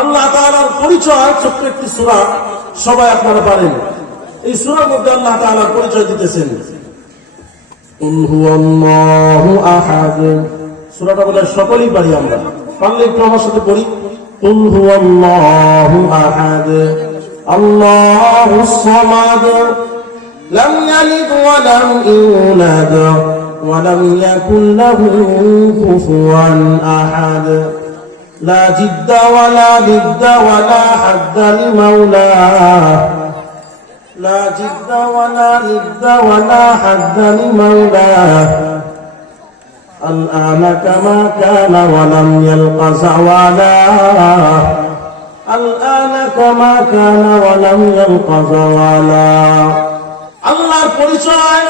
আল্লাহ তাআলার পরিচয় ছোট্ট একটি সূরা, সবাই আপনারা পারেন। এই সূরার মধ্যে আল্লাহ তাআলার পরিচয় দিতেছেন। কুল হুয়াল্লাহু আহাদ। সূরাটা বোধহয় সকলেই পারি আমরা, পারলে একটু আমার সাথে পড়ি। কুল হুয়াল্লাহু আহাদ আল্লাহুস সামাদ লাম ইয়ালিদ ওয়া লাম ইউলাদ ওয়া লাম ইয়াকুল লাহু কুফুয়ান আহাদ লা জিদ্দা ওয়া লা নিদ্দা ওয়া লা হাদ্দা লিমাওলাহ لا جد ولا ند ولا حد لمولاه الآن كما كان ولم يلق زوالاه الآن كما كان ولم يلق زوالاه আল্লাহর পরিচয়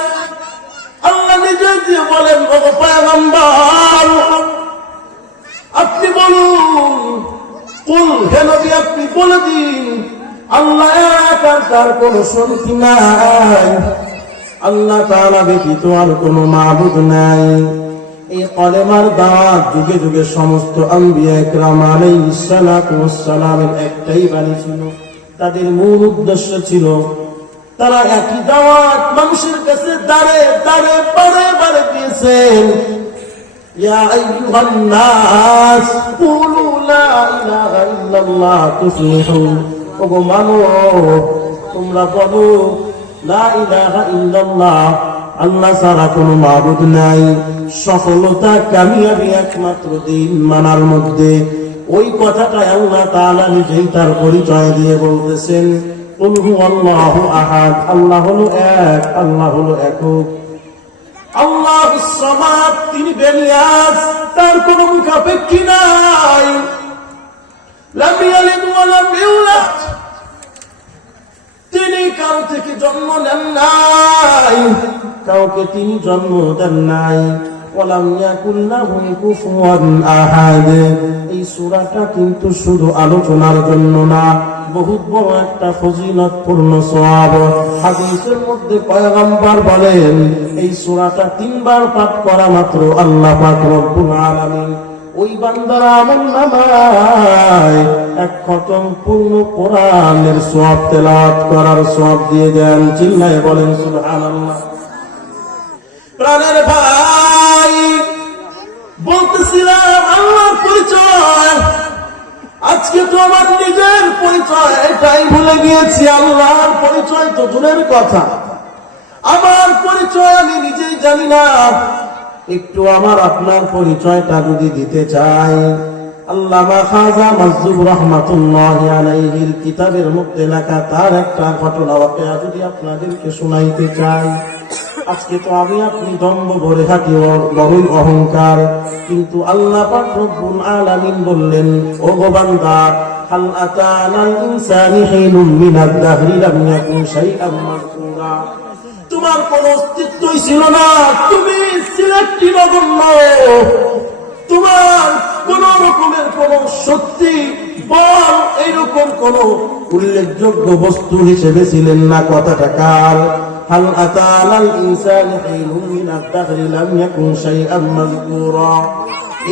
আল্লাহ নিজে দিয়ে বলেন, ও পয়গম্বর আপনি বলুন, কুল হে নবী আপনি বলে দিন আল্লাহ এক, তার কোন শরীক নাই, আল্লাহ তাআলা ব্যতীত আর কোন মাবুদ নাই। এই কলেমার দাওয়াত যুগে যুগে সমস্ত আম্বিয়া ইকরাম আলাইহিস সালাতু ওয়াস সালামের একটাই বাণী ছিল, তাদের মূল উদ্দেশ্য ছিল তারা একই দাওয়াত মানুষের কাছে দাঁড়ে দাঁড়ে বারে বারে দিয়েছেন। ইয়া আইয়ুহান নাস কুলু লা ইলাহা ইল্লাল্লাহ তুফলিহু, ওগো মানব তোমরা বলো লা ইলাহা ইল্লাল্লাহ, আল্লাহ ছাড়া কোনো মাবুদ নাই। সফলতা কামিয়াবি একমাত্র দিন মানার মধ্যে। ওই কথাটাই আল্লাহ তাআলা নিজেই তার পরিচয় দিয়ে বলতেছেন, কুল হুয়াল্লাহু আহাদ, আল্লাহ হলো এক, আল্লাহ হলো একক। আল্লাহুস সামাদ, তিনি বেনিয়াজ, তার কোনো মুখাপেক্ষী নাই। লাম ইয়ালিদ ওয়া লাম ইউলাদ, তিনি কারো থেকে জন্ম নেন নাই, কাউকে তিনি জন্ম দেন নাই। ওয়ালাম ইয়াকুল লাহু কুফুয়ান আহাদ। এই সূরাটা কিন্তু শুধু আলোচনার জন্য না, বহুত বড় একটা ফজিলতপূর্ণ সওয়াব। হাদিসের মধ্যে পয়গম্বর বলেন এই সূরাটা 3 বার পাঠ করা মাত্র আল্লাহ পাক রব্বুল আলামিন ওই বান্দার আমলনামায় 1 খতম পূর্ণ কোরআনের সওয়াব তেলাওয়াত করার সওয়াব দিয়ে দেন। চিল্লায়ে বলেন সুবহানাল্লাহ। প্রাণের ভাই, বলতেছিলাম আল্লাহর পরিচয়, আজকে তো আমার নিজের পরিচয় এটাই ভুলে গিয়েছি। আল্লাহর পরিচয় তো দূরের কথা, আমার পরিচয় আমি নিজেই জানি না। একটু আমার আপনার পরিচয়টা যদি দিতে চাই, আল্লামা খাজা মাজজুব রাহমাতুল্লাহি আলাইহির কিতাবের মধ্যে লেখা তার একটা ঘটনা ওয়াকিয়া যদি আপনাদেরকে শোনাইতে চাই। আজকে তো আমি আপনি দম্ভ ভরে থাকি, বড়ই অহংকার, কিন্তু আল্লাহ পাক রব্বুল আলামিন বললেন, ও গো বান্দা, হাল আতানাল ইনসানি হিনুম মিনাদ দাহরি লাম ইয়াকুন শাইআম মাযকুরা, তোমার কোন অস্তিত্বই ছিল না, তুমি সিলেক্টি নগণ্য, তোমার কোন রকমের কোন শক্তি বল এইরকম কোন উল্লেখযোগ্য বস্তু হিসেবে ছিলেন না। কথাটা কার? হাল আতালাল ইনসানি হিনুম মিনাদ দাহরি লাম ইয়াকুন শাইআম মাযকুরা।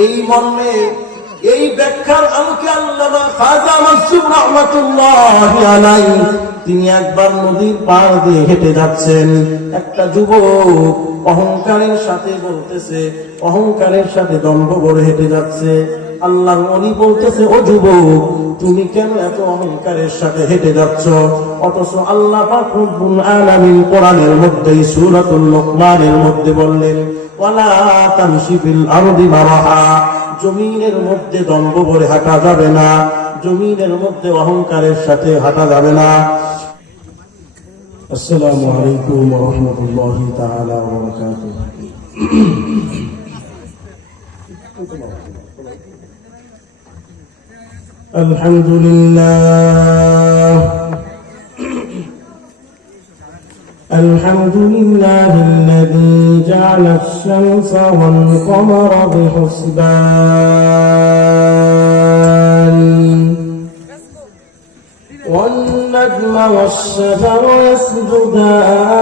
এই মর্মে এই ব্যাখ্যার আলোকে আল্লামা খাজা মাজজুব রাহমাতুল্লাহি আলাইহি তিনি একবার নদীর পাড় দিয়ে হেঁটে যাচ্ছেন। একটা যুবক অহংকারের সাথে বলতেছে, অহংকারের সাথে দম্ভ ভরে হেঁটে যাচ্ছে। আল্লাহর ওলি বলতেছে, ও যুবক তুমি কেন এত অহংকারের সাথে হেঁটে যাচ্ছ? অথচ আল্লাহ পাক রব্বুল আলামিন কোরআনের মধ্যে সূরাতুল লুকমানের মধ্যে বললেন, ওয়ালা তামশি ফিল আরদি মারাহা, জমিনের মধ্যে দম্ভ ভরে হাঁটা যাবে না, জমিনের মধ্যে অহংকারের সাথে হাঁটা যাবে না। আসসালামু আলাইকুম ওয়া রাহমাতুল্লাহি তাআলা ওয়া বারাকাতুহু। আলহামদুলিল্লাহ الحمد لله الذي جعل الشمس والقمر بحسبان والنجم والشجر يسجدان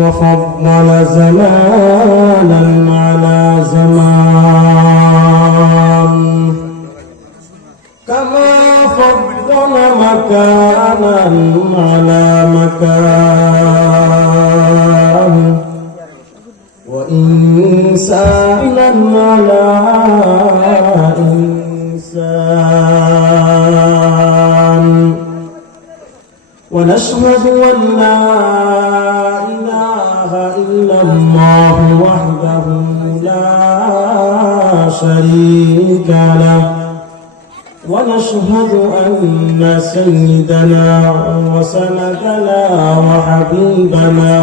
وفضل زمانا على زمان مكانا على مكان وإنسانا على إنسان ونشهد أن لا إله إلا الله وحده لا شريك له ونشهد أن سيدنا وسندنا وحبيبنا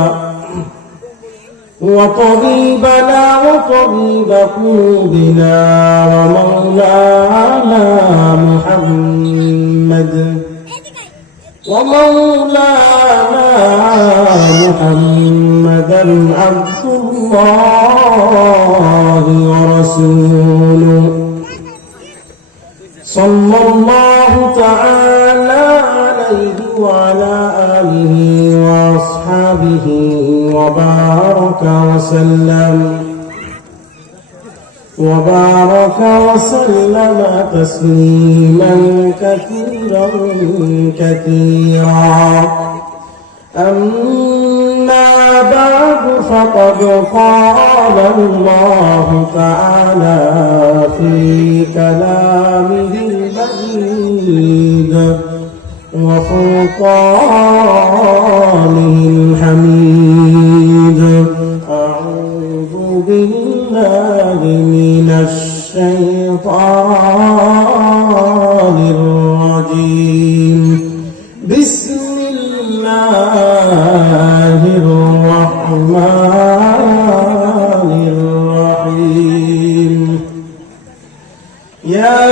وطبيبنا وطبيب قلوبنا ومولانا محمدا عبد الله ورسوله صلى الله تعالى عليه وعلى آله وأصحابه وبارك وسلم تسليما كثيرا كثيرا أما بعد فقد قال الله تعالى في كلامه المجيد وفرقانه الحميد أعوذ بالله من الشيطان الرجيم بسم الله الرحمن الرحيم يا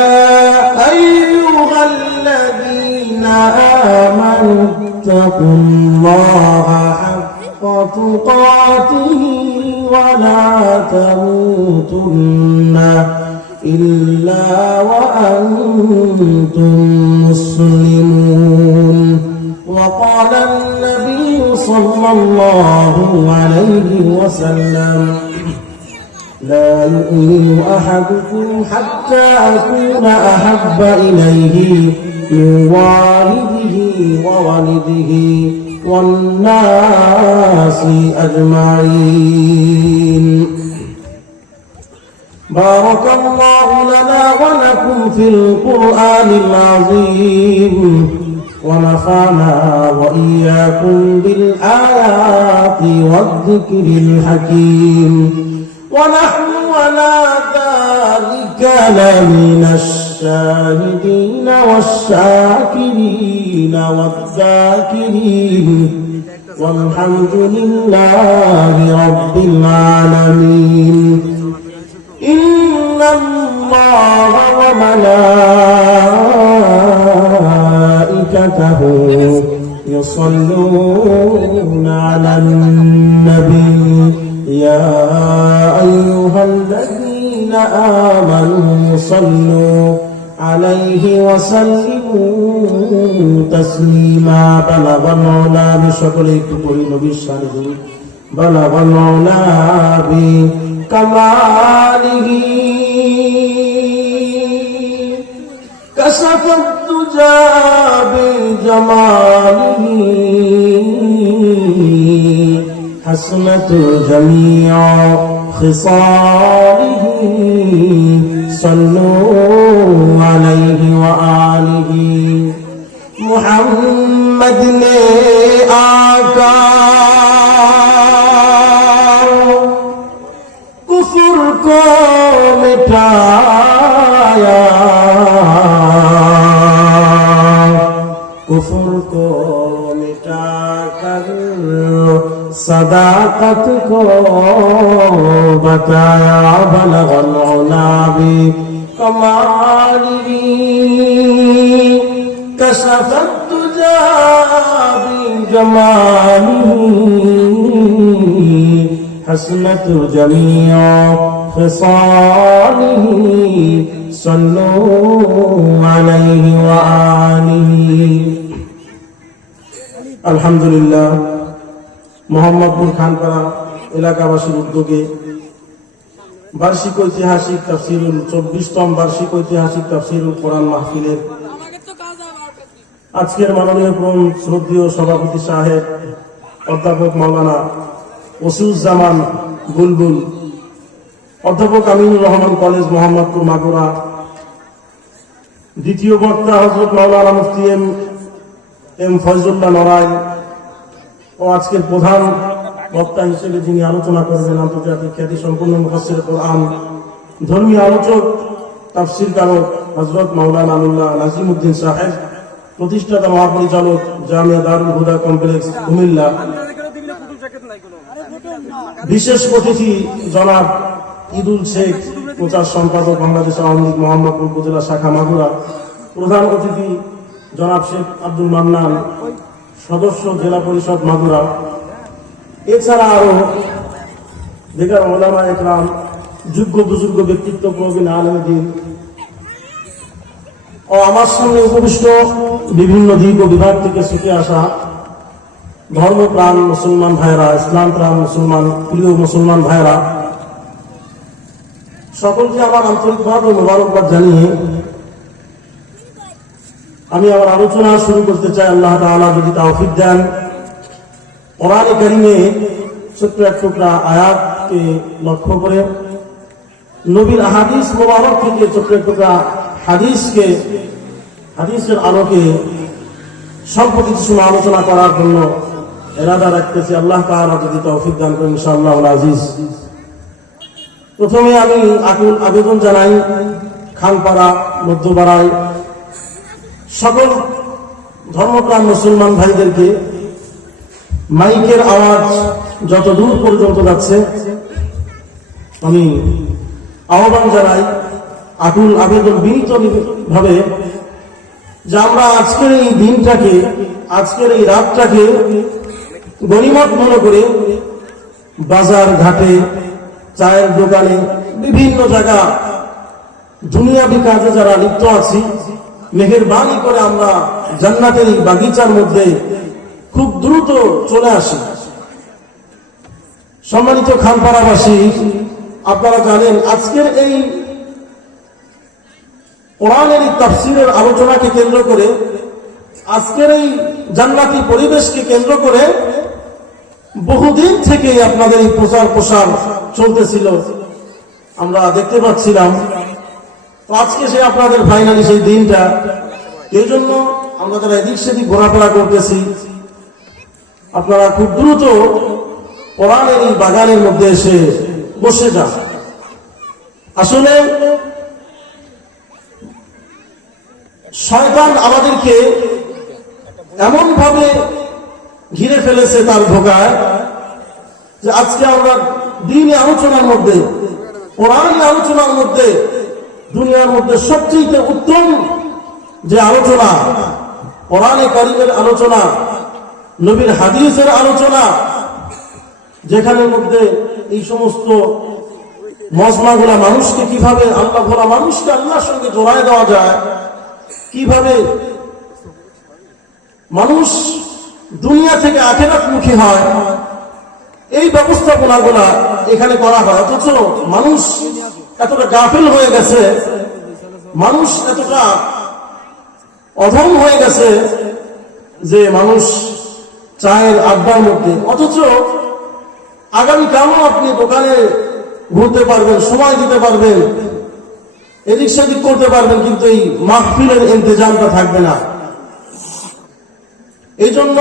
أيها الذين آمنوا اتقوا الله حق تقاته ولا تموتن إلا وأنتم مسلمون وقال النبي صلى الله عليه وسلم لا يؤمن أحدكم حتى أكون أحب إليه من والده وولده والناس أجمعين بارك الله لنا ولكم في القرآن العظيم ونفعنا وإياكم بالآيات والذكر الحكيم ونحن على ذلك لمن الشاهدين والشاكرين والذاكرين والحمد لله رب العالمين إن الله وملائكته يصلون على النبي يا أيها الذين آمنوا صلوا عليه وسلموا تسليما بلغ العلا بشكل كل نبي الشريف بلغ العلا بكماله كشف الدجى بجماله حسنة جميع خصاله صلوا عليه وآله محمد نے آقا کفر کو مٹایا کفر کو مٹا کر صداقت کو بتایا بلغ العلا بکمالہ کشف الدجى بجمالہ حسنت جميع خصاله صلوا عليه وآله আলহামদুলিল্লাহ মোহাম্মদপুর খানপাড়া এলাকাবাসীর উদ্যোগে বার্ষিক ঐতিহাসিক তাফসীরুল 24তম বার্ষিক ঐতিহাসিক তাফসীরুল কোরআন মাহফিলের আজকের মাননীয় শ্রদ্ধেয় সভাপতি সাহেব অধ্যাপক মাওলানা ওসিউজ্জামান বুলবুল, অধ্যাপক আমিনুর রহমান কলেজ মোহাম্মদপুর মাগুরা, দ্বিতীয় বক্তা হযরত মাওলানা মুফতি এম ফয়জুল্লাহ নড়াইল ও আজকের প্রধান বক্তা হিসেবে যিনি আলোচনা করবেন আন্তর্জাতিক খ্যাতি সম্পন্ন মুফাসসির কোরআন, ধর্মীয় আলোচক, তাফসীরকারক হযরত মাওলানা আমিনুল্লাহ নাজিমউদ্দিন সাহেব, প্রতিষ্ঠাতা মহাপরিচালক জামিয়া দারুল হুদা কমপ্লেক্স কুমিল্লা, বিশেষ অতিথি জনাব ঈদুল শেখ, প্রচার সম্পাদক বাংলাদেশ আওয়ামী লীগ মোহাম্মদপুর উপজেলা শাখা মাগুরা, প্রধান অতিথি জনাব শেখ আব্দুল মান্নান, সদস্য জেলা পরিষদ মাগুরা, এছাড়া আরো বেকার ওলামা একরাম, যোগ্য বুজুর্গ ব্যক্তিত্ব, প্রবীণ আলেম দ্বীন ও আমার সামনে উপবিষ্ট বিভিন্ন দিক ও বিভাগ থেকে ছুটে আসা ধর্মপ্রাণ মুসলমান ভাইরা, ইসলাম প্রাণ মুসলমান, প্রিয় মুসলমান ভাইরা, সকলকে আমার আন্তরিকভাবে মোবারকবাদ জানিয়ে আমি আমার আলোচনা শুরু করতে চাই। আল্লাহ তাআলা যদি তৌফিক দেন, কোরআনে কারিমে ছোট্ট এক টুকরা আয়াতকে লক্ষ্য করে নবীর হাদিস মোবারক থেকে ছোট্ট এক টুকরা হাদিসের আলোকে স্বল্প কিছু সময় আলোচনা করার জন্য এরাদা রাখতেছি। আল্লাহ তাআলা যদি তৌফিক দান করেন ইনশাআল্লাহ আজিজ। প্রথমে আমি আকুল আবেদন জানাই খানপাড়া, মধ্যপাড়ায় সকল ধর্মপ্রাণ মুসলমান ভাইদেরকে মাইকের আওয়াজ যত দূর পর্যন্ত যাচ্ছে আমি আহ্বান জানাই, আকুল আবেদন বিনীত ভাবে, যে আমরা আজকের এই দিনটাকে, আজকের এই রাতটাকে গনিমত মনে করে বাজার ঘাটে, চায়ের দোকানে, বিভিন্ন জায়গা দুনিয়াবি কাজে যারা লিপ্ত আছি, মেহেরবানি করে আমরা জান্নাতের এই বাগিচার মধ্যে খুব দ্রুত চলে আসি। সম্মানিত খানপাড়াবাসী, আপনারা জানেন আজকের এই কোরআনের এই তাফসীরের আলোচনাকে কেন্দ্র করে, আজকের এই জান্নাতি পরিবেশকে কেন্দ্র করে বহুদিন থেকে আপনাদের এই প্রচার প্রসার চলতেছিল, আমরা দেখতে পাচ্ছিলাম। তো আজকে সে আপনাদের ফাইনালি সেই দিনটা, এই জন্য আমরা যারা এদিক সেদিক ঘোরাফেরা করতেছি, আপনারা খুব দ্রুত কোরআনের এই বাগানের মধ্যে এসে বসে যান। আসলে শয়তান আমাদেরকে এমন ভাবে ঘিরে ফেলেছে তার ধোঁকায়, যে আজকে আমরা দ্বীনি আলোচনার মধ্যে, কোরআনী আলোচনার মধ্যে, দুনিয়ার মধ্যে সবচেয়ে উত্তম যে আলোচনা, কোরআনে কারীমের আলোচনা, নবীর হাদিসের আলোচনা, যেখানের মধ্যে এই সমস্ত মজমাগুলা মানুষকে কিভাবে, আল্লাহ ভোলা মানুষকে আল্লাহর সঙ্গে জোড়ায় দেওয়া যায়, কিভাবে মানুষ দুনিয়া থেকে আখিরাতমুখী হয়, এই ব্যবস্থাপনাগুলা এখানে করা হয়। অথচ মানুষ এতটা গাফিল হয়ে গেছে, মানুষ এতটা অধম হয়ে গেছে যে মানুষ চায়ের আড্ডার মধ্যে, অথচ আগামীকালও আপনি দোকানে ঘুরতে পারবেন, সময় দিতে পারবেন, এদিক সেদিক করতে পারবেন, কিন্তু এই মাহফিলের ইন্তজামটা থাকবে না। এই জন্য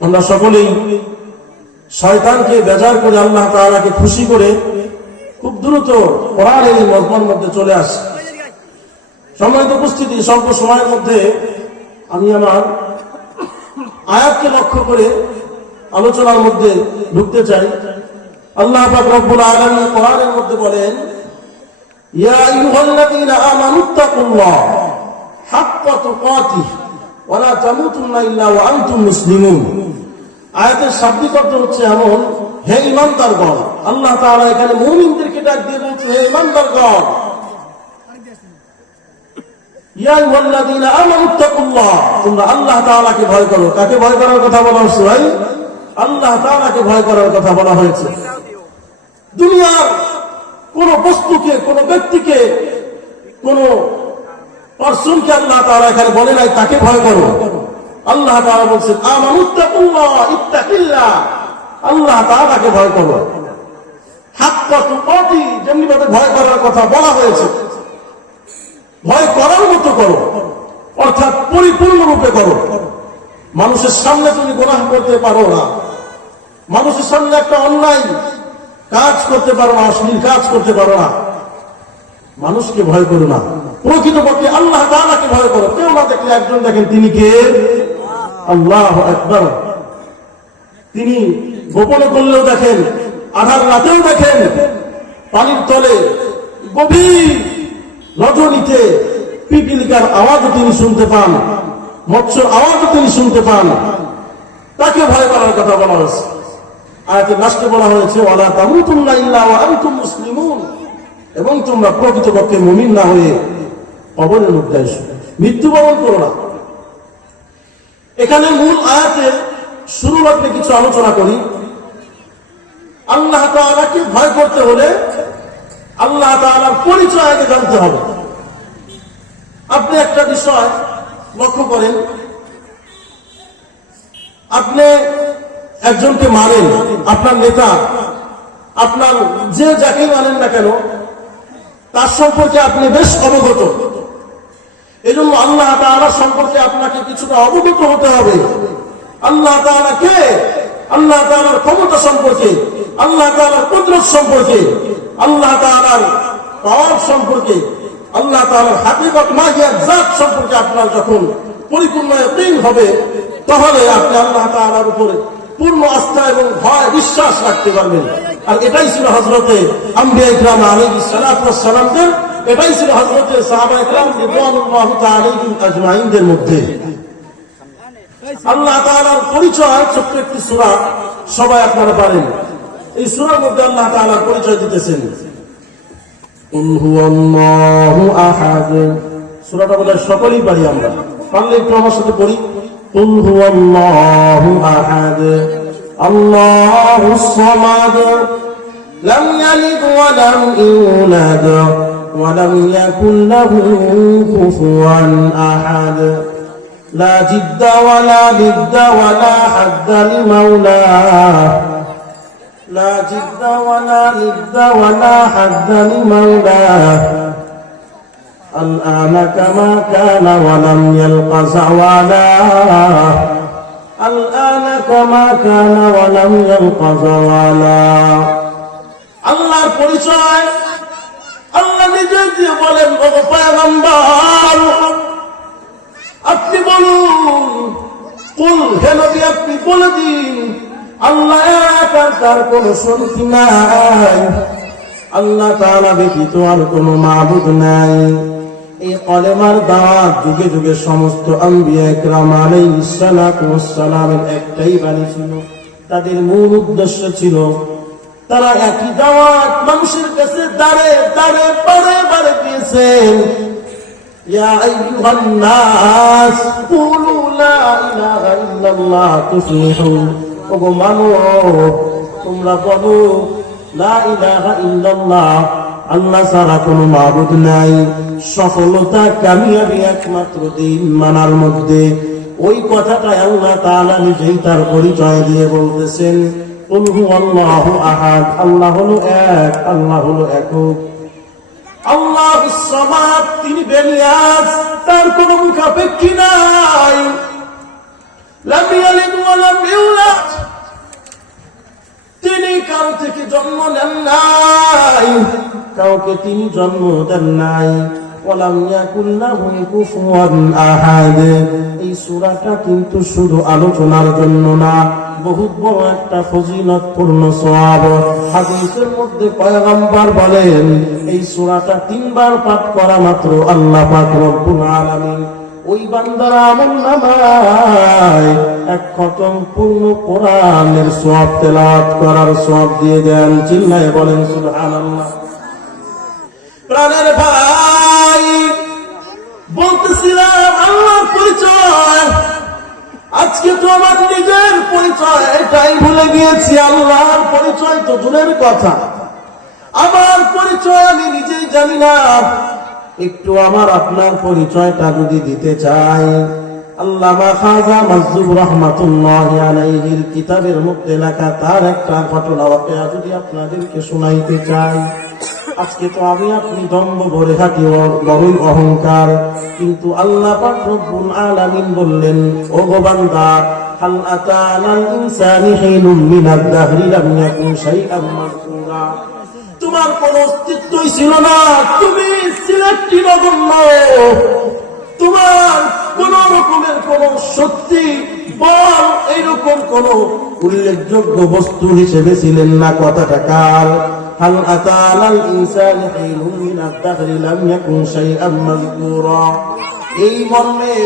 আমরা সকলেই শয়তানকে বেজার করে আল্লাহ তাআলাকে খুশি করে খুব দ্রুত কোরআনের এই মজমার মধ্যে চলে আসি। সম্মানিত উপস্থিতি, স্বল্প সময়ের মধ্যে আমি আমার আয়াতকে লক্ষ্য করে আলোচনার মধ্যে ঢুকতে চাই। আল্লাহ পাক রব্বুল আলামিন কোরআনের মধ্যে বলেন, ইয়া আইয়ুহাল্লাযীনা আমানুত্তাকুল্লাহ হাক্কা তুকাতিহি ওয়া লা তামুতুন্না ইল্লা ওয়া আনতুম মুসলিমুন। আয়াতের শাব্দিক অর্থ হচ্ছে এমন, হে ঈমানদারগণ, আল্লাহ তাআলা এখানে মুমিনদেরকে ডাক দিয়ে বলছে, হে ঈমানদারগণ, ইয়া আইয়ুহাল্লাযীনা আমানুত্তাকুল্লাহ, তোমরা আল্লাহ তাআলাকে ভয় করো। কাকে ভয় করার কথা বলা হচ্ছে ভাই? আল্লাহ তাআলাকে ভয় করার কথা বলা হয়েছে। দুনিয়ার কোন বস্তুকে, কোন ব্যক্তিকে, কোন পার্সনকে আল্লাহ তাআলা এখানে বলে নাই তাকে ভয় করো। আল্লাহ তাআলা বলছেন আমানুত্তাকুল্লাহ ইত্তাকিল্লাহ, আল্লাহ তাআলাকে ভয় করো। হাক্কা তুকাতি, যেমনি ভাবে ভয় করার কথা বলা হয়েছে, ভয় করার মতো করো, অর্থাৎ পরিপূর্ণরূপে করো। মানুষের সামনে তুমি গুনাহ করতে পারো না, মানুষের সামনে একটা অন্যায় কাজ করতে পারো না, অশ্লীল কাজ করতে পারো না, মানুষকে ভয় করো না, প্রকৃতপক্ষে আল্লাহ তাআলাকে ভয় করো। কেউ না দেখলে একজন দেখেন, তিনি কে? আল্লাহু আকবার। তিনি গোপনে করলেও দেখেন, আধার রাতেও দেখেন, পানির তলে গভীর রজনীতে পিপিলিকার আওয়াজও তিনি শুনতে পান, মৎস্যর আওয়াজও তিনি শুনতে পান। তাকে ভয় করার কথা বলা হয়েছে। আয়াতে লাস্টে বলা হয়েছে ওয়ালা তামুতুন্না ইল্লা ওয়া আনতুম মুসলিমুন, এবং তোমরা প্রকৃতপক্ষে মুমিন না হয়ে কবরের মধ্যে এসো, মৃত্যুবরণ করো না। এখানে মূল আয়াতের শুরু লগ্নে কিছু আলোচনা করি। আল্লাহ তাআলাকে ভয় করতে হলে আল্লাহ তাআলার পরিচয় আগে জানতে হবে। আপনি একটা বিষয় লক্ষ্য করেন, আপনি একজনকে মানেন, আপনার নেতা, আপনার যে যাকে মানেন না কেন, তার সম্পর্কে আপনি বেশ অবগত। এই জন্য আল্লাহ তাআলা সম্পর্কে আপনাকে কিছুটা অবগত হতে হবে। আল্লাহ তাআলা কে, আল্লাহ তাআলার ক্ষমতা সম্পর্কে, আল্লাহ তাআলার কুদরত সম্পর্কে, আল্লাহ তাআলার পাওয়ার সম্পর্কে, আল্লাহ তাআলার হাকিকত মাহিয়াত জাত সম্পর্কে আপনার যখন পরিপূর্ণ ইয়াকিন হবে, তাহলে আপনি আল্লাহ তাআলার উপরে পূর্ণ আস্থা এবং ভয় বিশ্বাস রাখতে পারবেন। আর এটাই ছিল হযরতে আম্বিয়া ইকরাম আলাইহিস সালাতু ওয়াস সালামদের, এটাই ছিল হযরতে সাহাবা ইকরাম রিদওয়ানুল্লাহি তাআলা আলাইহিম আজমাইনদের মধ্যে। আল্লাহ তাআলার পরিচয় ছোট্ট একটি সূরা, সবাই আপনারা পারেন। এই সূরার মধ্যে আল্লাহ তাআলার পরিচয় দিতেছেন, কুল হুয়াল্লাহু আহাদ। সূরাটা বলে সকলেই পারি আমরা, পারলে একটু আমার সাথে পড়ি। কুল হুয়াল্লাহু আহাদ আল্লাহুস সামাদ লাম ইয়ালিদ ওয়া লাম ইউলাদ ওয়া লাম ইয়াকুল লাহু কুফুয়ান আহাদ লা জিদ্দা ওয়া লা লিদ্দা ওয়া লা হাদ্দা লিমাওলাহ لا جد ولا ند ولا حد لمولاه الآن كما كان ولم يلق زوالا الآن كما كان ولم يلق زوالا। আল্লাহর পরিচয় আল্লাহ নিজে দিয়ে বলেন, ও পয়গম্বর আপনি বলুন, কুল হে নবী আপনি বলে দিন, আল্লাহ এক, তার কোন শরীক নাই, আল্লাহ তাআলা ব্যতীত আর কোন মাবুদ নাই। এই কলেমার দাওয়াত যুগে যুগে সমস্ত আম্বিয়া ইকরাম আলাইহিস সালাতু ওয়াস সালামের একটাই বাণী ছিল, তাদের মূল উদ্দেশ্য ছিল, তারা একই দাওয়াত মানুষের কাছে দাঁড়ে দাঁড়ে বারে বারে দিয়েছেন, ইয়া আইয়ুহান নাস কুলু লা ইলাহা ইল্লাল্লাহ তুফলিহু, ওগো মানব তোমরা বলো লা ইলাহা ইল্লাল্লাহ, আল্লাহ ছাড়া কোনো মাবুদ নাই। সফলতা কামিয়াবি একমাত্র দিন মানার মধ্যে। ওই কথাটাই আল্লাহ তাআলা নিজেই তার পরিচয় দিয়ে বলতেছেন, কুল হুয়াল্লাহু আহাদ, আল্লাহ হলো এক, আল্লাহ হলো একক। আল্লাহুস সামাদ, তিনি বেনিয়াজ, তার কোনো মুখাপেক্ষী নাই। লাম ইয়ালিদ ওয়া লাম ইউলাদ, তিনি কারো থেকে জন্ম নেন নাই, কাউকে তিনি জন্ম দেন নাই। ওয়ালাম ইয়াকুল লাহু কুফুয়ান আহাদ। এই সূরাটা কিন্তু শুধু আলোচনার জন্য না, বহুত বড় একটা ফজিলতপূর্ণ সওয়াব। হাদিসের মধ্যে পয়গম্বর বলেন, এই সূরাটা 3 বার পাঠ করা মাত্র আল্লাহ পাক রব্বুল আলামিন ওই বান্দার আমলনামায় 1 খতম পূর্ণ কোরআনের সওয়াব তেলাওয়াত করার সওয়াব দিয়ে দেন। চিল্লায়ে বলেন সুবহানাল্লাহ। প্রাণের ভাই, বলতেছিলাম আল্লাহর পরিচয়, আজকে তো আমার নিজের পরিচয় এটাই ভুলে গিয়েছি। আল্লাহর পরিচয় তো দূরের কথা, আমার পরিচয় আমি নিজেই জানি না। একটু আমার আপনার পরিচয়টা যদি দিতে চাই, আল্লামা খাজা মাজজুব রহমাতুল্লাহি আলাইহির কিতাবের মধ্যে লেখা তার একটা ঘটনা ওয়াকিয়া যদি আপনাদেরকে শোনাইতে চাই। আজকে তো আমি আপনি দম্ভ ভরে হাঁটি, বড়ই অহংকার, কিন্তু আল্লাহ পাক রব্বুল আলামিন বললেন, ও গো বান্দা, হাল আতানাল ইনসানি হিনুম মিনাদ দাহরি লাম ইয়াকুন শাইআম মাযকুরা, তোমার কোন অস্তিত্বই ছিল না, তুমি সিলেক্টি নগণ্য, তোমার কোন রকমের কোন শক্তি বল এইরকম কোন উল্লেখযোগ্য বস্তু হিসেবে ছিলেন না। কথাটা কার? হাল আতালাল ইনসানি হিনুম মিনাদ দাহরি লাম ইয়াকুন শাইআম মাযকুরা। এই মর্মে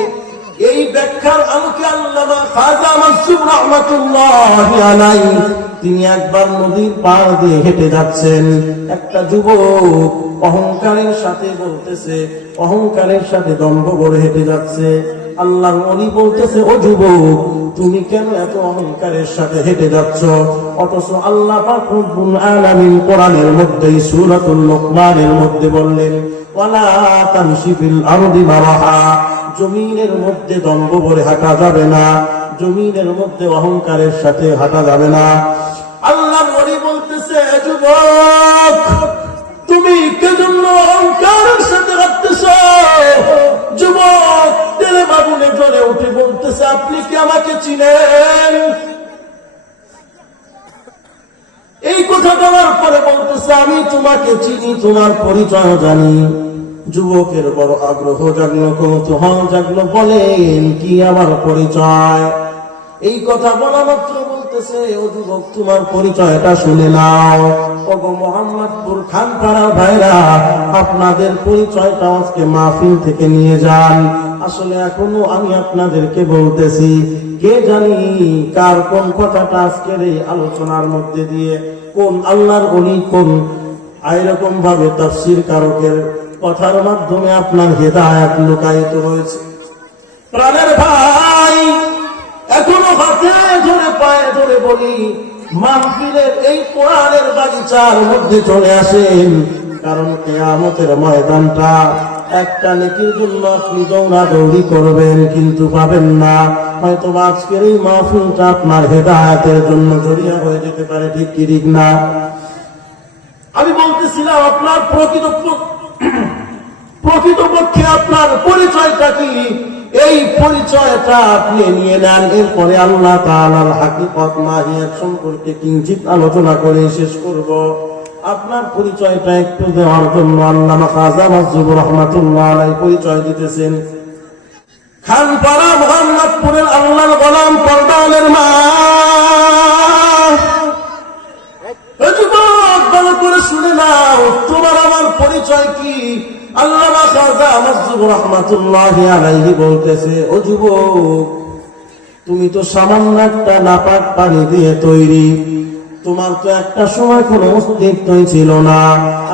এই ব্যাখ্যার আলোকে আল্লামা খাজা মাজজুব রহমাতুল্লাহি আলাইহি তিনি একবার নদীর পাড় দিয়ে হেঁটে যাচ্ছেন। একটা যুবক অহংকারের সাথে বলতেছে, অহংকারের সাথে দম্ভ করে হেঁটে যাচ্ছে। আল্লাহর ওলি বলতেছে, ও যুবক, তুমি কেন এত অহংকারের সাথে হেঁটে যাচ্ছ? অথচ আল্লাহ পাক রব্বুল আলামিন কোরআনের মধ্যে সূরাতুল লুকমানের মধ্যে বললেন, ওয়ালা তামশি ফিল আরদি মারাহা, জমিনের মধ্যে দম্ভ করে হাঁটা যাবে না, জমিনের মধ্যে অহংকারের সাথে হাঁটা যাবে না। আল্লাহর ওলি বলতেছে, যুবক, তুমি কেজন্য অহংকারের সাথে হাঁটতেছ? যুবক তেলে বাবুলে জ্বলে উঠে বলতেছে, আপনি কি আমাকে চিনেন? এই কথা বলার পরে বলতেছে, আমি তোমাকে চিনি, তোমার পরিচয় জানি। যুবকের বড় আগ্রহ জাগলো, কৌতূহল জাগলো, বলেন কি আমার পরিচয়? এই কথা বলা মাত্র বলতেছে, ও যুবক, তোমার পরিচয়টা শুনে নাও। ওগো মোহাম্মদপুর খানপাড়া ভাইরা, আপনাদের পরিচয়টা আজকে মাহফিল থেকে নিয়ে যান। আসলে এখনো আমি আপনাদেরকে বলতেছি, কে জানি কার কোন কথাটা আজকের এই আলোচনার মধ্যে দিয়ে কোন আল্লাহর ওলি, কোন এইরকম ভাবে তাফসীর কারকের কথার মাধ্যমে আপনার হেদায়েত লুকায়িত রয়েছে। প্রাণের ভাই, এখনো হাতে ধরে পায়ে ধরে বলি, মাহফিলের এই কোরআনের বাগিচার মধ্যে চলে আসেন, কারণ কিয়ামতের ময়দানটা একটা নেকির জন্য আপনি দৌড়াদৌড়ি করবেন কিন্তু পাবেন না। হয়তো আজকের এই মাহফিলটা আপনার হেদায়েতের জন্য জড়িয়া হয়ে যেতে পারে, ঠিক কি ঠিক না? আমি বলতেছিলাম, আপনার প্রকৃতপক্ষে আপনার পরিচয়টা কি? এই পরিচয়টা আপনি নিয়ে নেন। এরপরে আল্লাহ তাআলার হাকিকত মাহিয়াত সম্পর্কে কিঞ্চিত আলোচনা করে শেষ করব। আপনার পরিচয়টা একটু দেওয়ার জন্য আল্লামা খাজা মাজজুব রহমাতুল্লাহ আলাইহি পরিচয় দিতেছেন। খানপাড়া মোহাম্মদপুরের আল্লাহর গোলাম পর্দানের মা, যুবক ভালো করে শুনে নাও, তোমার আমার পরিচয় কি? আল্লামা খাজা মাজজুব রহমাতুল্লাহি আলাইহি বলতেছে, ও যুবক, তুমি তো সামান্য একটা নাপাক পানি দিয়ে তৈরি, তোমার তো একটা সময় কোনো অস্তিত্বই ছিল না।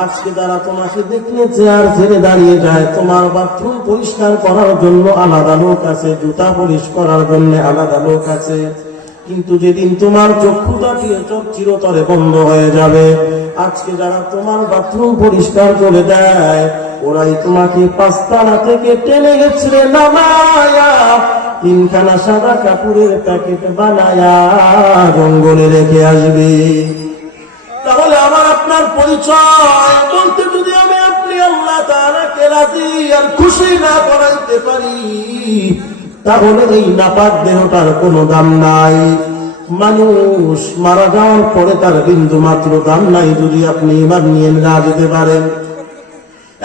আজকে যারা তোমাকে দেখলে চেয়ার ছেড়ে দাঁড়িয়ে যায়, তোমার বাথরুম পরিষ্কার করার জন্য আলাদা লোক আছে, জুতা পরিষ্কার করার জন্য আলাদা লোক আছে, কিন্তু যেদিন তোমার চক্ষুটা দিয়ে চোখ চিরতরে বন্ধ হয়ে যাবে, আজকে যারা তোমার বাথরুম পরিষ্কার করে দেয়, ওরাই তোমাকে পাঁচতলা থেকে টেনে গেছে নামায়া, তিনখানা সাদা কাপড়ের প্যাকেট বানায়া জঙ্গলে রেখে আসবে। তাহলে আমার আপনার পরিচয় বলতে যদি আমি আপনি আল্লাহ তাআলাকে রাজি আর খুশি না করাইতে পারি, তাহলে এই নাপাক দেহটার কোনো দাম নাই। মানুষ মারা যাওয়ার পরে তার বিন্দু মাত্র দাম নাই যদি আপনি ঈমান নিয়ে না যেতে পারেন।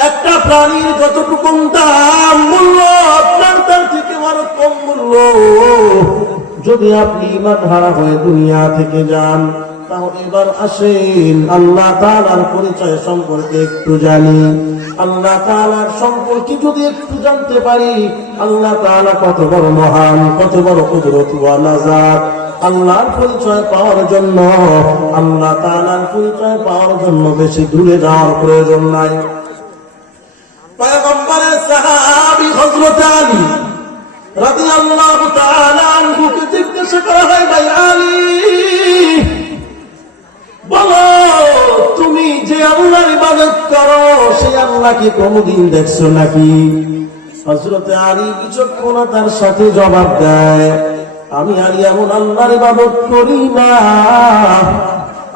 একটা প্রাণীর যতটুকু দাম মূল্য, আপনার তার থেকে আরো কম মূল্য। যদি আপনি ঈমান হারা হয়ে দুনিয়া থেকে যান, তাহলে এবার আসেন আল্লাহ তাআলার পরিচয় সম্পর্কে একটু জানি। আল্লাহ তাআলার সম্পর্কে যদি একটু জানতে পারি, আল্লাহ তাআলা কত বড় মহান, কত বড় কুদরত ওয়া নাজাত। আল্লাহর পরিচয় পাওয়ার জন্য, আল্লাহ তাআলার পরিচয় পাওয়ার জন্য বেশি দূরে যাওয়ার প্রয়োজন নাই। পয়গম্বরের সাহাবী হযরত আলী রাদিয়াল্লাহু তাআলা আনহুকে জিজ্ঞাসা করা হয়, ভাই আলী, বলো তুমি যে আল্লাহর ইবাদত করো সেই আল্লাহকে কোনদিন দেখছো নাকি? হযরত আলী বিচক্ষণতার সাথে জবাব দেয়, আমি আলী এমন আল্লাহর ইবাদত করি না।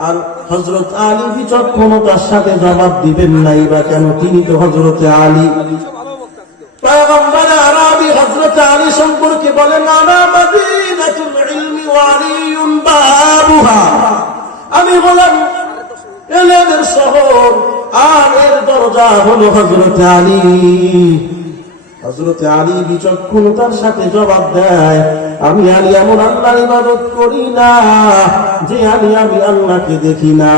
আর হযরত আলী বিচক্ষণতার সাথে জবাব দিবেন নাই বা কেন? তিনি তো হযরত আলী। পয়গম্বর আরবি হযরত আলী সম্পর্কে বলেন, আনা মাদিনাতুল ইলমি ওয়া আলিয়ুন বাবুহা, আমি হলাম ইলমের শহর আর এর দরজা হলো হযরত আলী। হযরত আলী বিচক্ষণতার সাথে জবাব দেয়, আমি আলী এমন আল্লাহর ইবাদত করি না যে আমি আল্লাহকে দেখি না।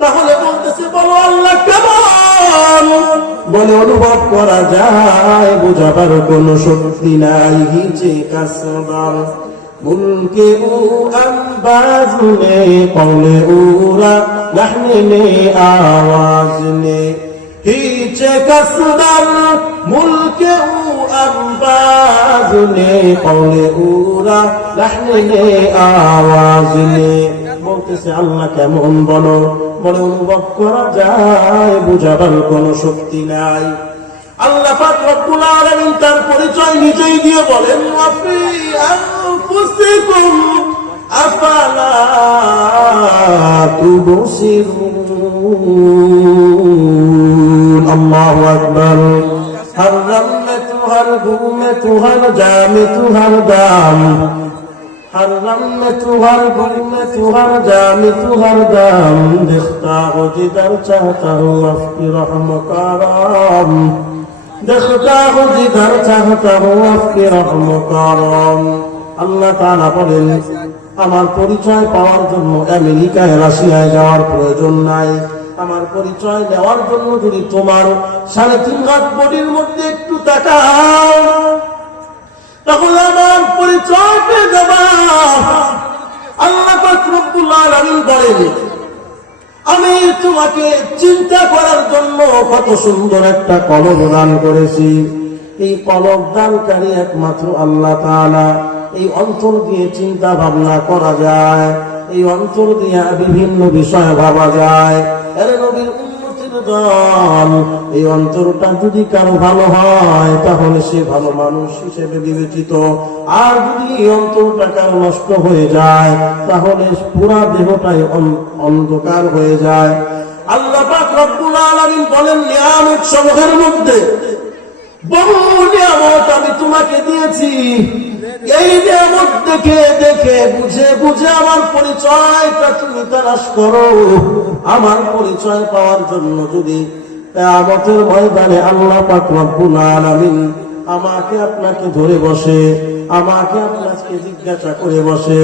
তাহলে বলতেছে, বলো আল্লাহ কেমন? বলে অনুভব করা যায়, বোঝাবার কোনো শক্তি নাই। হিচে কাসবার মুলকে ও আম্বাজ নে কওলে উরা লাহনে নে আওয়াজ নে। হিচে কাসবার মুলকে ও আম্বাজ নে কওলে উরা লাহনে নে আওয়াজ নে। বলতেছে আল্লাহ কেমন বলো? বলে অনুভব করা যায়, বুঝাবার কোন শক্তি নাই। আল্লাহ পাক রব্বুল আলামিন তার পরিচয় নিজেই দিয়ে বলেন, ওয়াফি আনফুসিকুম আফালা তুবসিরুন। আল্লাহু আকবার। হর রহমতু হর গুমতু হর জামিতু হর দাম, हर रंग में तू हर गुल में तू हर जाम तू हर दाम, देखता हो जिधर चाहता हूँ आपकी रहम करम, देखता हो जिधर चाहता हूँ आपकी रहम करम। আল্লাহ তাআলা বলেন, আমার পরিচয় পাওয়ার জন্য আমেরিকায় রাশিয়ায় যাওয়ার প্রয়োজন নাই। আমার পরিচয় নেওয়ার জন্য যদি তোমার 3.5 হাত বডির মধ্যে একটু তাকাও, তাহলে আমার পরিচয় পেয়ে যাবা। আল্লাহ পাক রব্বুল আলামিন বলেন, আমি তোমাকে চিন্তা করার জন্য কত সুন্দর একটা কলম দান করেছি। এই কলম দানকারী একমাত্র আল্লাহ তাআলা। এই অন্তর দিয়ে চিন্তা ভাবনা করা যায়, এই অন্তর দিয়ে বিভিন্ন বিষয় ভাবা যায়। আরে নবীর উম্মতের দল, এই অন্তরটা যদি কারো ভালো হয় তাহলে সে ভালো মানুষ হিসেবে বিবেচিত। আর যদি এই অন্তরটা কারো নষ্ট হয়ে যায় তাহলে পুরা দেহটাই অন্ধকার হয়ে যায়। আল্লাহ পাক রব্বুল আলামিন বলেন, নিয়ামত সমূহের মধ্যে বহু নিয়ামত আমি তোমাকে দিয়েছি। এই নিয়ামত দেখে দেখে বুঝে বুঝে আমার পরিচয়টা তুমি তালাশ করো। আমার পরিচয় পাওয়ার জন্য যদি কিয়ামতের ময়দানে আল্লাহ পাক রব্বুল আলামিন আমাকে আপনাকে ধরে বসে, আমাকে আপনাকে জিজ্ঞাসা করে বসে।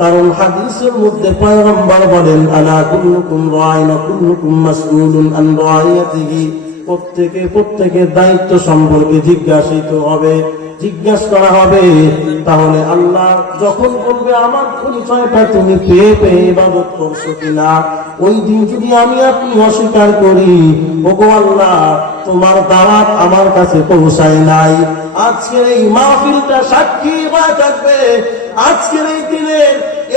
কারণ হাদিসের মধ্যে পয়গম্বর বলেন, আলা কুল্লুকুম রাইন ওয়া কুল্লুকুম মাসউলুন আন রাইয়াতিহি, প্রত্যেকের দায়িত্ব সম্পর্কে জিজ্ঞাসিত হবে, জিজ্ঞাসা করা হবে। তাহলে আল্লাহ যখন বলবে আমার পরিচয়টা তুমি পেয়ে পেয়ে ইবাদত করছো কিনা, ওই দিন যদি আমি আপনি অস্বীকার করি, ওগো আল্লাহ তোমার দাওয়াত আমার কাছে পৌঁছায় নাই। আজকের এই মাহফিলটা সাক্ষী হয়ে থাকবে, আজকের এই দিনের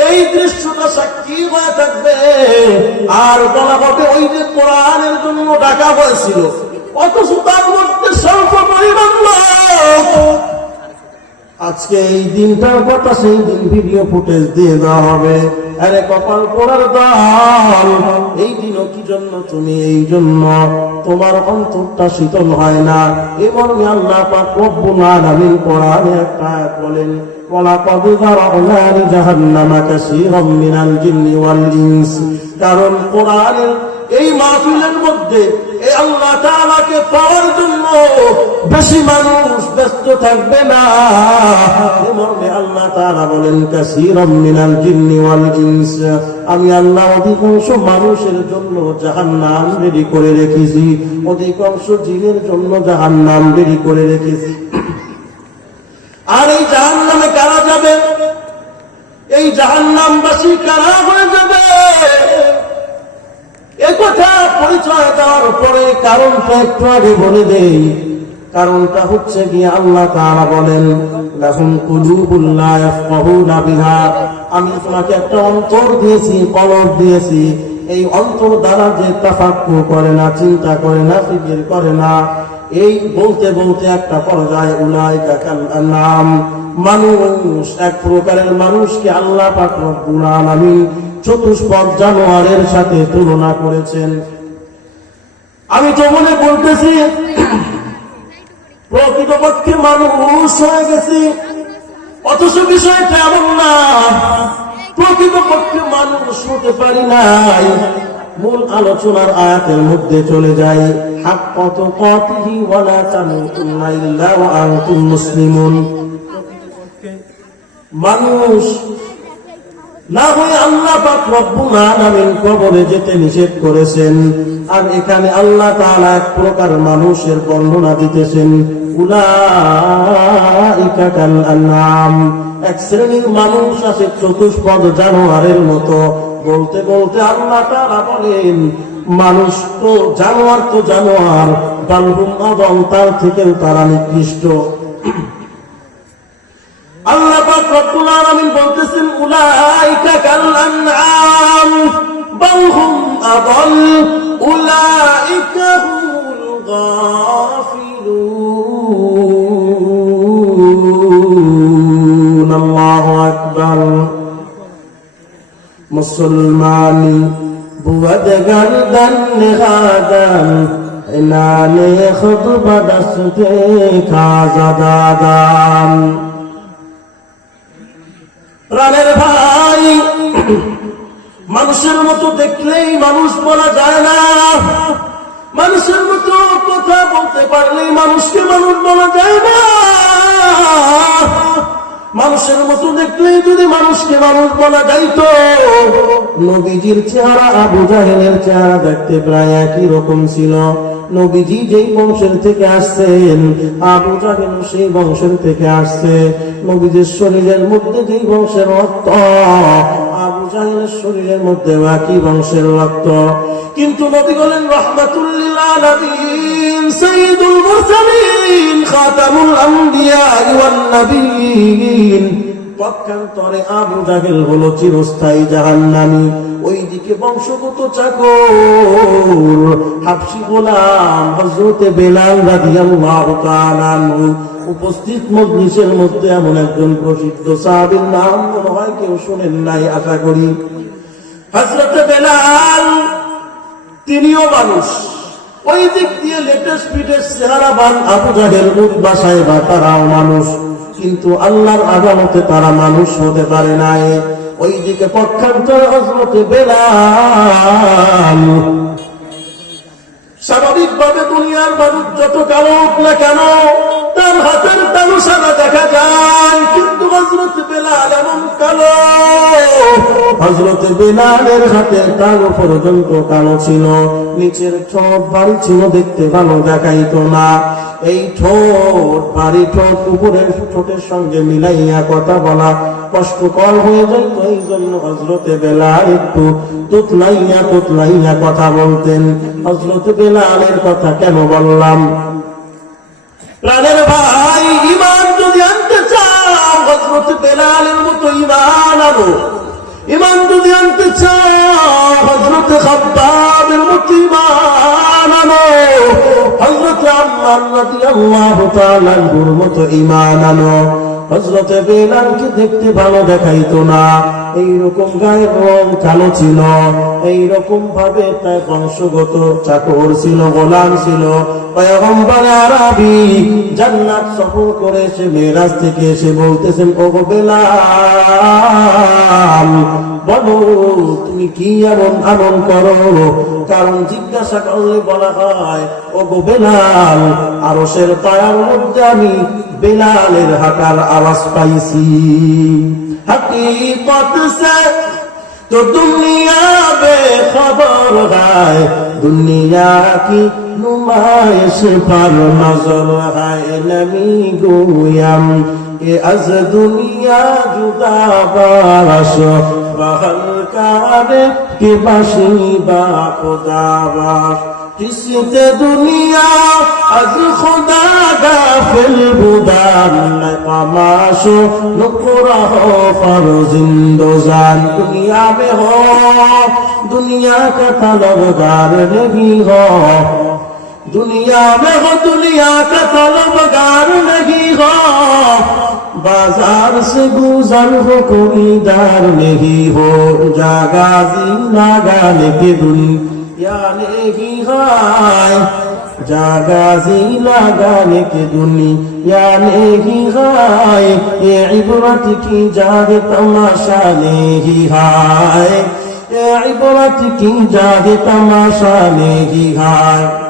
এই দৃশ্যটা সাক্ষী হয়ে থাকবে। আর বলা হবে, ওই যে কোরআনের জন্য ডাকা হয়েছিল, অথচ তার মধ্যে স্বল্প পরিমাণ লোক। আজকে এই দিনটার কথা সেই দিন ভিডিও ফুটেজ দিয়ে দেওয়া হবে। আরে কপাল পোড়ার দল, এই দিনও কি জন্য তুমি এই জন্য তোমার অন্তরটা শীতল হয় না। এবং আল্লাহ পাক রব্বুল আলামিন কোরআনে একটা আয়াত বলেন, ওয়ালাকাদ যারা'না লিজাহান্নামা কাসীরাম মিনাল জিন্নি ওয়াল ইনস। কারণ কোরআনের এই মাহফিলের মধ্যে এই আল্লাহ তাআলাকে পাওয়ার জন্য বেশি মানুষ ব্যস্ত থাকবে না। এমনি আল্লাহ তাআলা বলেন, কাসীরাম মিনাল জিন্নি ওয়াল ইনস, আমি আল্লাহ অধিকাংশ মানুষের জন্য জাহান্নাম রেডি করে রেখেছি, অধিকাংশ জিনের জন্য জাহান্নাম রেডি করে রেখেছি। আর এই জাহান্নামে কারা যাবে? এই জাহান্নামবাসী কারা হয়ে যাবে? একথা পরিচয় দেওয়ার পরে কারণটা একটু আগে বলে দেই। কারণটা হচ্ছে গিয়ে আল্লাহ তাআলা বলেন, লাহুম কুলুবুন লা ইয়াফকাহুনা বিহা, আমি তোমাকে একটা অন্তর দিয়েছি, কলব দিয়েছি, এই অন্তর দ্বারা যে তাফাক্কুর করে না, চিন্তা করে না, ফিকির করে না, এই বলতে বলতে একটা পর্যায়ে উলাইকা কাল আনআম, মানুষ এক প্রকারের মানুষকে আল্লাহ পাক রব্বুল আলামিন চতুষ্পদ জানোয়ারের সাথে তুলনা করেছেন। আমি তো মনে বলতেছি প্রকৃতপক্ষে মানুষ হয়ে গেছি, অথচ বিষয়টা এমন না, প্রকৃতপক্ষে মানুষ হতে পারি নাই। মূল আলোচনার আয়াতের মধ্যে চলে যায়, হাক্কা তুকাতিহি ওয়া লা তামুতুন্না ইল্লা ওয়া আনতুম মুসলিমুন। মানুষ না হয়ে আল্লাহ পাক রব্বুল আলামিন কবরে যেতে নিষেধ করেছেন। আর এখানে আল্লাহ তাআলা এক প্রকার মানুষের বর্ণনা দিতেছেন, উলাইকা কাল আনআম, এক শ্রেণীর মানুষ আছে চতুষ্পদ জানোয়ারের মতো। বলতে বলতে আল্লাহ তাআলা বলেন, মানুষ তো জানোয়ার, বালহুম আদল, তার থেকেও তারা নিকৃষ্ট। আল্লাহ পাক রব্বুল আলামিন বলতেছেন, উলাইকা কাল আনআম বাল হুম আদল উলাইকা হুমুল গাফিলুন। আল্লাহু আকবার। মুসলমানি বুয়াদ গর্দন নিহাদান ইনানে খুতবা দস্তে খাজাদাদান। প্রাণের ভাই, মানুষের মতো দেখলেই মানুষ বলা যায় না, মানুষের মতো কথা বলতে পারলেই মানুষকে মানুষ বলা যায় না, মানুষের মতো দেখলেই যদি মানুষকে মানুষ বলা যাইতো, নবীজির চেহারা আবু জাহেলের চেহারা দেখতে প্রায় একই রকম ছিল। নবীজি যেই বংশের থেকে আসছেন, আবু জাহেল সেই বংশের থেকে আসছে। নবীজির শরীরের মধ্যে যেই বংশের রক্ত, আবু জাহেলের শরীরের মধ্যে একই বংশের রক্ত। কিন্তু নবী বলেন রাহমাতুল লিল আলামিন, সাইয়্যিদুল মুরসালিন, খাতামুল আম্বিয়া ওয়ান নবিয়্যিন। পক্ষান্তরে আবু জাহেল হলো চিরস্থায়ী জাহান্নামী। ওইদিকে বংশগত চাকর হাবশী গোলাম হযরতে বেলাল রাদিয়াল্লাহু তাআলা আনহু। উপস্থিত মজলিসের মধ্যে এমন একজন প্রসিদ্ধ সাহাবীর নাম মনে হয় কেউ শুনেন নাই, আশা করি। হযরতে বেলাল, তিনিও মানুষ। ওই দিক দিয়ে লেটেস্ট ফিটেস্ট চেহারাবান আবু জাহেল, উতবা সাহেবা, তারাও মানুষ, কিন্তু আল্লাহর আদালতে তারা মানুষ হতে পারে নাই। ওইদিকে পক্ষান্তরে হযরতে বেলাল, স্বাভাবিকভাবে দুনিয়ার মানুষ যত কালো হোক না কেন, তার হাতের তালু সাদা দেখা যায়, কিন্তু হযরতে বেলাল এমন কালো, হযরতে বেলালের হাতের তালু পর্যন্ত কালো ছিল। নিচের ঠোঁট ভারী ছিল, দেখতে ভালো দেখাইতো না। এই ঠোঁট, ভারী ঠোঁট উপরের ঠোঁটের সঙ্গে মিলাইয়া কথা বলা কষ্টকর হয়ে যাইত। এই জন্য হযরতে বেলাল একটু তুতলাইয়া কথা বলতেন। হযরতে বেলালের কথা কেন বললাম? প্রাণের ভাই, ঈমান যদি আনতে চাও, হযরতে বেলালের মতো ঈমান আনো। ঈমান যদি আনতে চাও, হযরতে খাব্বাবের মতো ঈমান আনো। হযরতে আম্মার রাদিয়াল্লাহু তাআলা আনহুর মতো ঈমান আনো। হযরতে বেলালকে দেখতে ভালো দেখাইতো না, এইরকম গায়ের রং কালো ছিল, এইরকম ভাবে তার বংশগত চাকর ছিল, গোলাম ছিল। পয়গম্বর আরবি জান্নাত সফর করে এসে মেরাজ থেকে এসে বলতেছেন, ও গো বেলাল, বলো তুমি কি এমন আমল করো? কারণ জিজ্ঞাসা করলে বলা হয়, ও গো বেলাল, আরশের পায়ার মধ্যে আমি বেলালের হাঁটার আওয়াজ পাইছি। हकीकत से तो दुनिया बेखबर है, दुनिया की नुमाइश पर नजर है। नमी गोयम के अज दुनिया जुदा बाश बहल कारे के बशी बा खुदा बाश। किसते दुनिया अज खुदा गाफिल बुदान नकामाशो नुकरा हो फर्जिंदोजान दुनिया में हो दुनिया का तलबगार नहीं हो दुनिया में हो दुनिया का तलबगार नहीं हो बाजार से गुजर हो कोई दार नहीं हो जागा जीना गाने की दुनिया नहीं है जागा जीना गाने की दुनिया नहीं है ये इबरत की जाग तमाशा नहीं है ये इबरत की जाग तमाशा नहीं है